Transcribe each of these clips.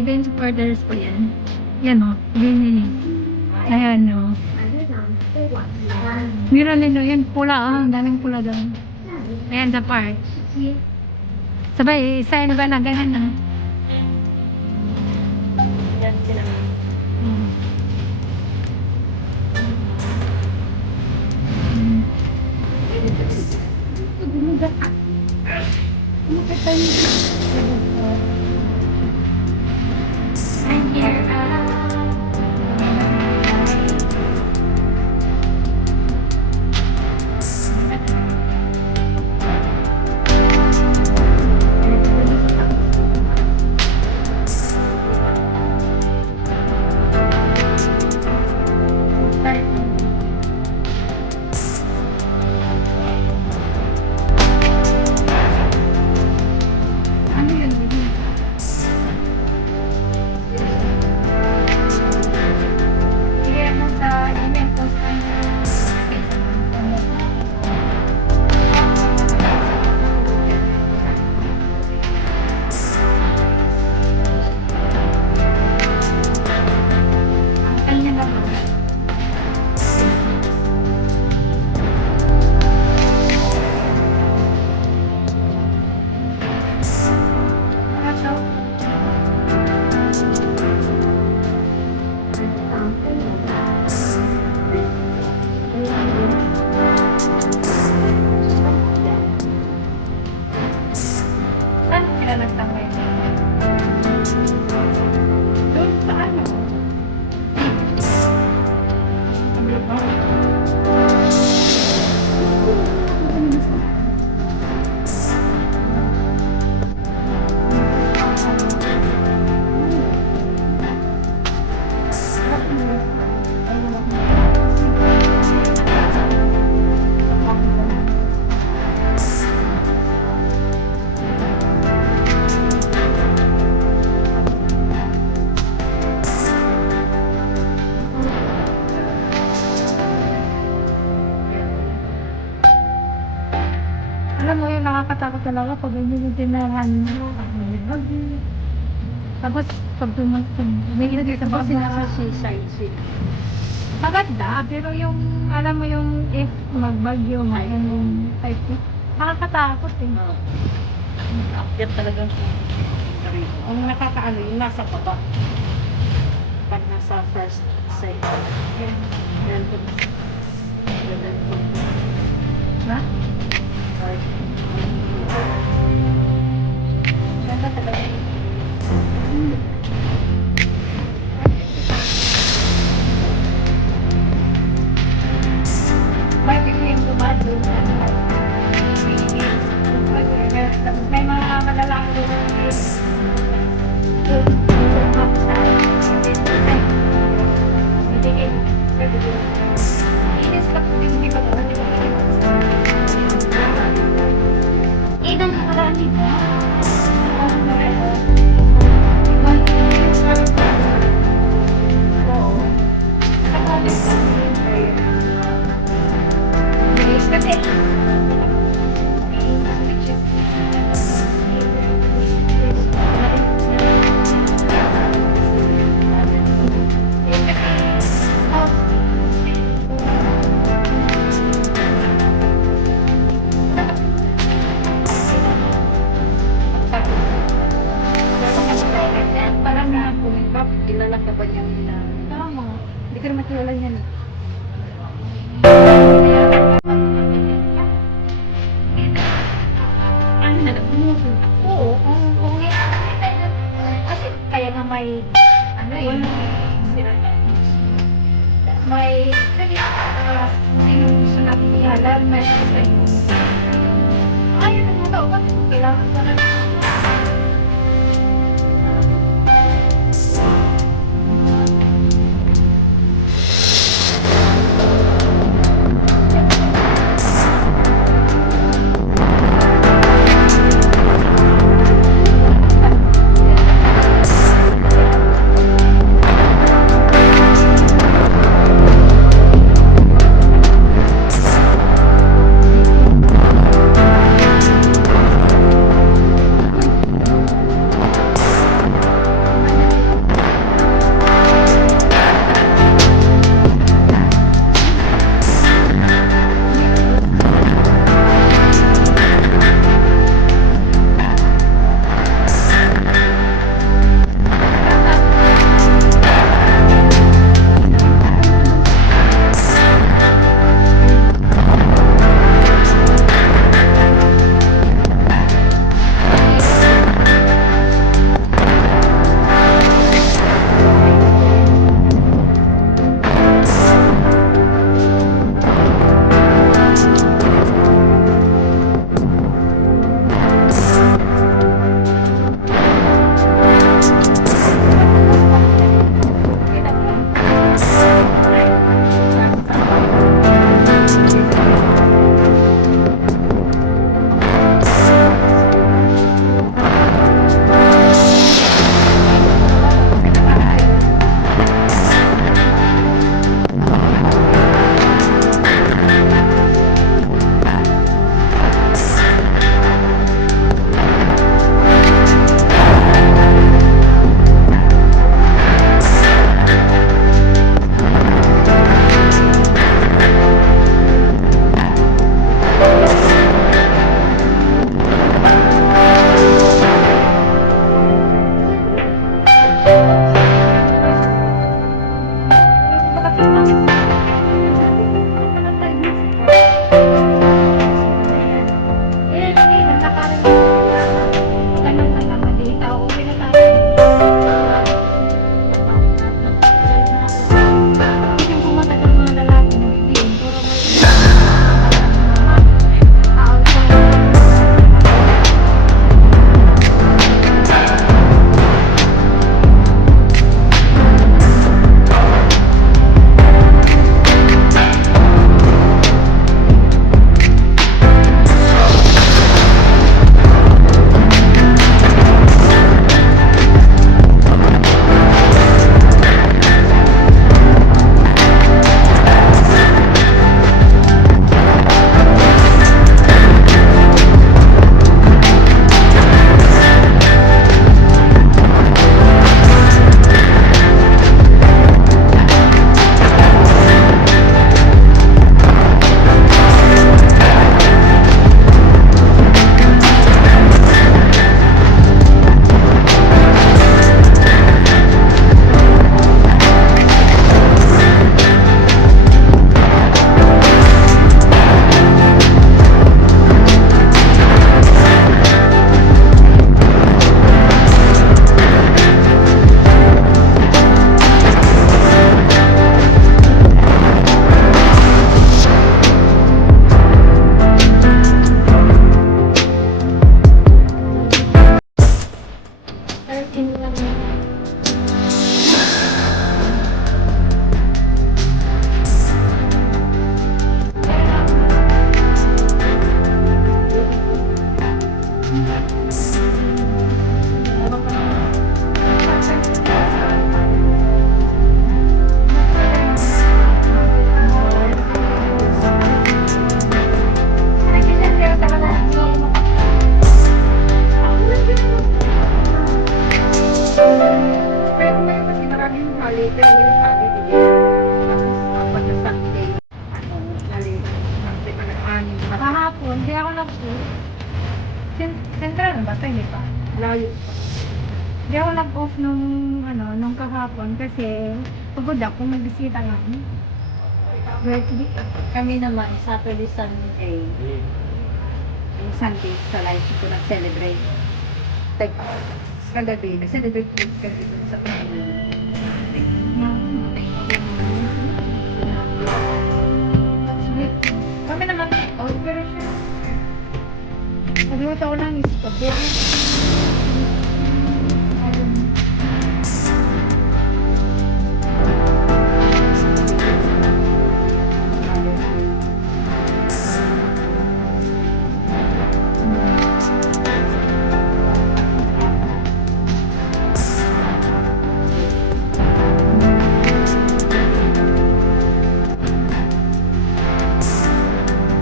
Event supporters po yan. Yan o. Ayan o. Mira nilo yan. Pula Ang daming pula doon. Ayan sa park. Sabay, isa ba na ganyan na. Yan sila. Ano yun? Sige mo sa email post kanya lang. Saan sila nagtambay? Doon sa ano? Alam mo yun, nakakatakot talaga pag ganyan yung tinahan mo. Tapos, pag may ilagay sa Tapos bag sila na sa seaside sila. maganda, pero yung, alam mo yung if magbagyo, yung type, nakakatakot eh. Akyat talaga siya. Ang nakakaano, yung nasa baba. Pag nasa first side. Yan po. Ha? Ganda talaga. Bakit yung dumado? May mga malalaki doon. Inis ka po din, di ba? Ilang marami ba? Oo. Kasi parang nakumipap, kilala ka ba niya? Tama. Hindi ka naman kilala niyan eh. Oo, kasi kaya nga may ano eh, may sino gusto natin ihalan, may ay, ano mo daw, kailangan ka na 13 lang. Pero may mas maraming mali, pero yung sabi niya, tapos kapag na Sunday, mali, anim na Kahapon, di ako nag-off. Central na ba ito? Hindi pa. layo. Di ako nag-off nung kahapon kasi pagod ako, may bisita nga. Birthday. Kami naman, Saturday, Sunday, yung Sunday sa life ko nag-celebrate. Like, kagabi, nag-celebrate ko kasi dun sa Kami naman, pero siya. Nagluto ko ng spaghetti. Ayun.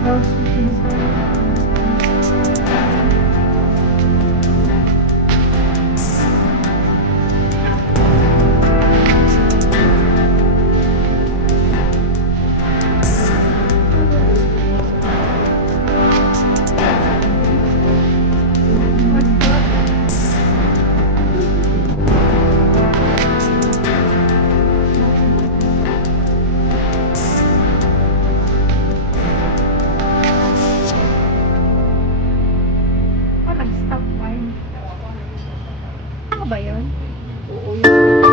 Roast chicken. Nag-stop time. Ako ba yun? Oo, yun.